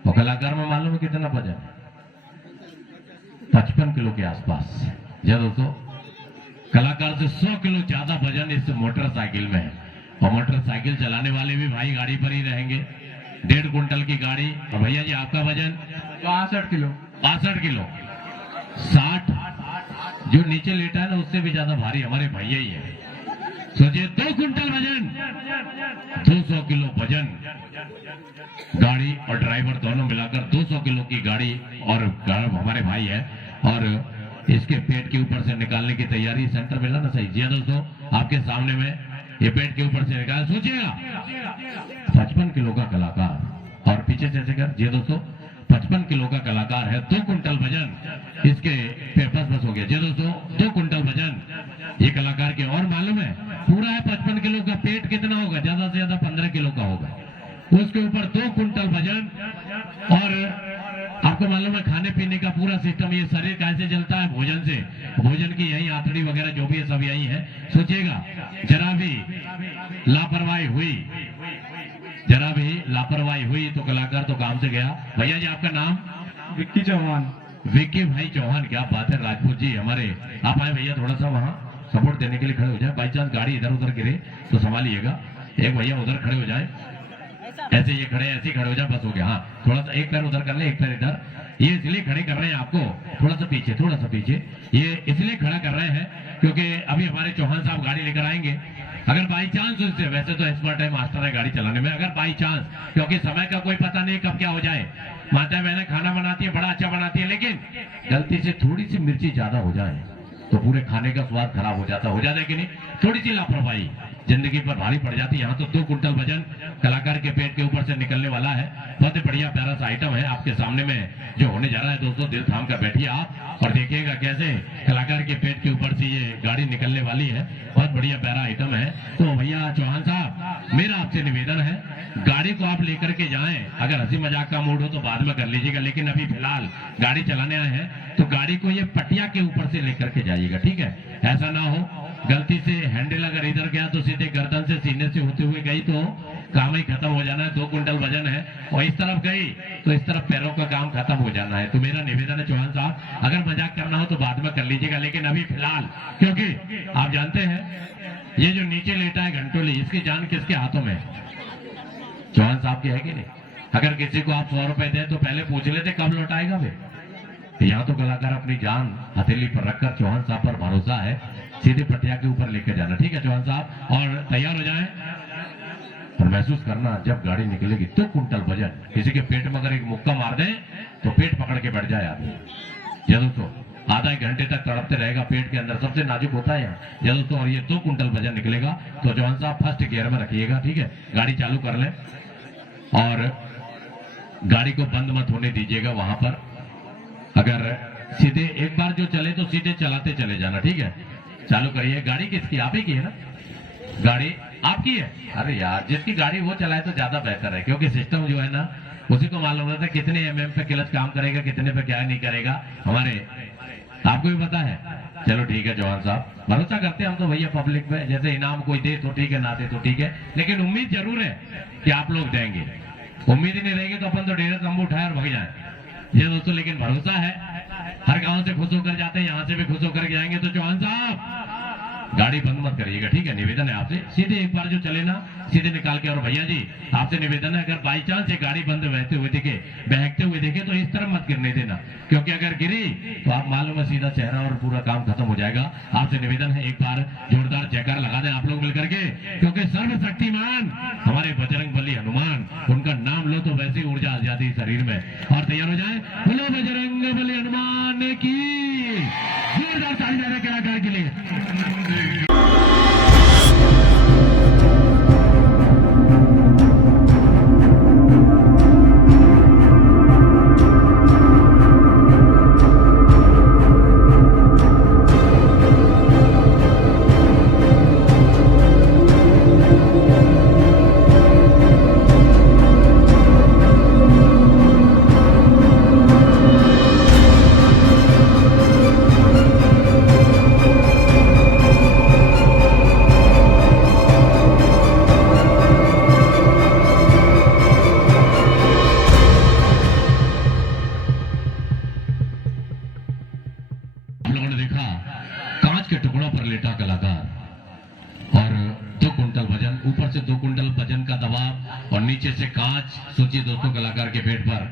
और कलाकार में मालूम है कितना वजन? 55 किलो के आसपास। जी दोस्तों, कलाकार से 100 किलो ज्यादा वजन इस मोटरसाइकिल में है। और मोटरसाइकिल चलाने वाले भी भाई गाड़ी पर ही रहेंगे। 1.5 कुंटल की गाड़ी। और भैया जी आपका वजन? 62 किलो। 62 किलो। 60 जो नीचे लेटा है ना उससे भी ज्यादा भारी हमारे भैया ही है। सोचिए 2 कुंटल वजन, 200 किलो वजन, गाड़ी और ड्राइवर दोनों मिलाकर 200 किलो की गाड़ी और हमारे भाई है। और इसके पेट के ऊपर से निकालने की तैयारी। सेंटर मिला ना सही? जी दोस्तों, आपके सामने में ये पेट के ऊपर से निकाल। सोचिएगा 55 किलो का कलाकार और पीछे से कर। जी दोस्तों, 55 किलो का कलाकार है। 2 कुंटल वजन इसके बस हो गया। जी दोस्तों, 2 कुंटल वजन ये कलाकार के। और मालूम है पूरा है 55 किलो का। पेट कितना होगा? ज्यादा से ज्यादा 15 किलो का होगा। उसके ऊपर 2 कुंटल वजन। और आपको मालूम है खाने पीने का पूरा सिस्टम। ये शरीर कैसे चलता है? भोजन से। भोजन की यही आंतड़ी वगैरह जो भी है सब यही है। सोचिएगा जरा भी लापरवाही हुई, जरा भी लापरवाही हुई तो कलाकार तो काम से गया। भैया जी आपका नाम? विक्की चौहान। विक्की भाई चौहान। क्या बात है राजपूत जी हमारे। आप आए भैया, थोड़ा सा वहाँ सपोर्ट देने के लिए खड़े हो जाए। बाई चांस गाड़ी इधर उधर गिरे तो संभालिएगा। एक भैया उधर खड़े हो जाए, ऐसे ये खड़े, ऐसे खड़े हो जाए, बस हो गया। हाँ, थोड़ा सा एक पैर उधर कर ले, एक पैर इधर। ये इसलिए खड़े कर रहे हैं आपको, थोड़ा सा पीछे, थोड़ा सा पीछे। ये इसलिए खड़ा कर रहे हैं क्योंकि अभी हमारे चौहान साहब गाड़ी लेकर आएंगे। अगर बाई चांस उससे, वैसे तो एक्सपर्ट है, मास्टर है गाड़ी चलाने में, अगर बाई चांस, क्योंकि समय का कोई पता नहीं कब क्या हो जाए। माता बहने खाना बनाती है, बड़ा अच्छा बनाती है, लेकिन गलती से थोड़ी सी मिर्ची ज्यादा हो जाए तो पूरे खाने का स्वाद खराब हो जाता है कि नहीं? थोड़ी सी लापरवाही जिंदगी पर भारी पड़ जाती है। यहाँ तो 2 कुंटल वजन कलाकार के पेट के ऊपर से निकलने वाला है। बहुत ही बढ़िया प्यारा सा आइटम है आपके सामने में जो होने जा रहा है। दोस्तों दिल थाम कर बैठिए आप और देखिएगा कैसे कलाकार के पेट के ऊपर से ये गाड़ी निकलने वाली है। बहुत बढ़िया प्यारा आइटम है। तो भैया चौहान साहब, मेरा आपसे निवेदन है गाड़ी को आप लेकर के जाएं। अगर हंसी मजाक का मूड हो तो बाद में कर लीजिएगा, लेकिन अभी फिलहाल गाड़ी चलाने आए हैं तो गाड़ी को ये पटिया के ऊपर से लेकर के जाइएगा, ठीक है? ऐसा ना हो गलती से हैंडल अगर इधर गया तो सीधे गर्दन से सीने से होते हुए गई तो काम ही खत्म हो जाना है। 2 कुंटल वजन है और इस तरफ गई तो इस तरफ पैरों का काम खत्म हो जाना है। तो मेरा निवेदन है चौहान साहब, अगर मजाक करना हो तो बाद में कर लीजिएगा, लेकिन अभी फिलहाल, क्योंकि आप जानते हैं ये जो नीचे लेटा है घंटोली, इसकी जान किसके हाथों में है? चौहान साहब की है कि नहीं? अगर किसी को आप 100 रुपए दें तो पहले पूछ लेते कब लौटाएगा वे। यहाँ तो कलाकार अपनी जान हथेली पर रखकर, चौहान साहब पर भरोसा है, सीधे पटिया के ऊपर लेकर जाना, ठीक है चौहान साहब? और तैयार हो जाएं और महसूस करना जब गाड़ी निकलेगी 2 कुंटल वजन किसी के पेट में अगर एक मुक्का मार दे तो पेट पकड़ के बैठ जाए आदमी। दोस्तों आधा 1 घंटे तक तड़पते रहेगा पेट के अंदर, सबसे नाजुक होता है यहाँ दोस्तों। और ये 2 कुंटल वजन निकलेगा तो चौहान साहब फर्स्ट गियर में रखिएगा, ठीक है? गाड़ी चालू कर लें और गाड़ी को बंद मत होने दीजिएगा वहां पर। अगर सीधे एक बार जो चले तो सीधे चलाते चले जाना, ठीक है? चालू करिए। गाड़ी किसकी? आप ही की है ना? गाड़ी आपकी है? अरे यार, जिसकी गाड़ी वो चलाए तो ज्यादा बेहतर है, क्योंकि सिस्टम जो है ना उसी को मालूम रहता है कितने mm पे क्लच काम करेगा, कितने पे क्या नहीं करेगा। हमारे आपको भी पता है। चलो ठीक है चौहान साहब, भरोसा करते हैं हम तो भैया पब्लिक पे। जैसे इनाम कोई दे तो ठीक है, ना दे तो ठीक है, लेकिन उम्मीद जरूर है कि आप लोग देंगे। उम्मीद ही नहीं रहेगी तो अपन तो डेरे तंबू उठाए और भाग जाए ये दोस्तों। लेकिन भरोसा है, हर गांव से खुश होकर जाते हैं, यहाँ से भी खुश होकर जाएंगे। तो चौहान साहब गाड़ी बंद मत करिएगा, ठीक है? निवेदन है आपसे, सीधे एक बार जो चले ना सीधे निकाल के। और भैया जी आपसे निवेदन है, अगर बाई चांस ये गाड़ी बंद बहते हुए दिखे, बहकते हुए दिखे तो इस तरह मत गिरने देना, क्योंकि अगर गिरी तो आप मालूम है सीधा चेहरा और पूरा काम खत्म हो जाएगा। आपसे निवेदन है एक बार जोरदार जयकार लगा दें आप लोग मिलकर के, क्योंकि सर्वशक्तिमान हमारे बजरंग बली हनुमान, उनका नाम लो तो वैसी ऊर्जा आ जाती है शरीर में। और तैयार हो जाए, बोलो बजरंग बली हनुमान की जोरदार ताली कलाकार के लिए। 5 सूची दोस्तों कलाकार के पेट पर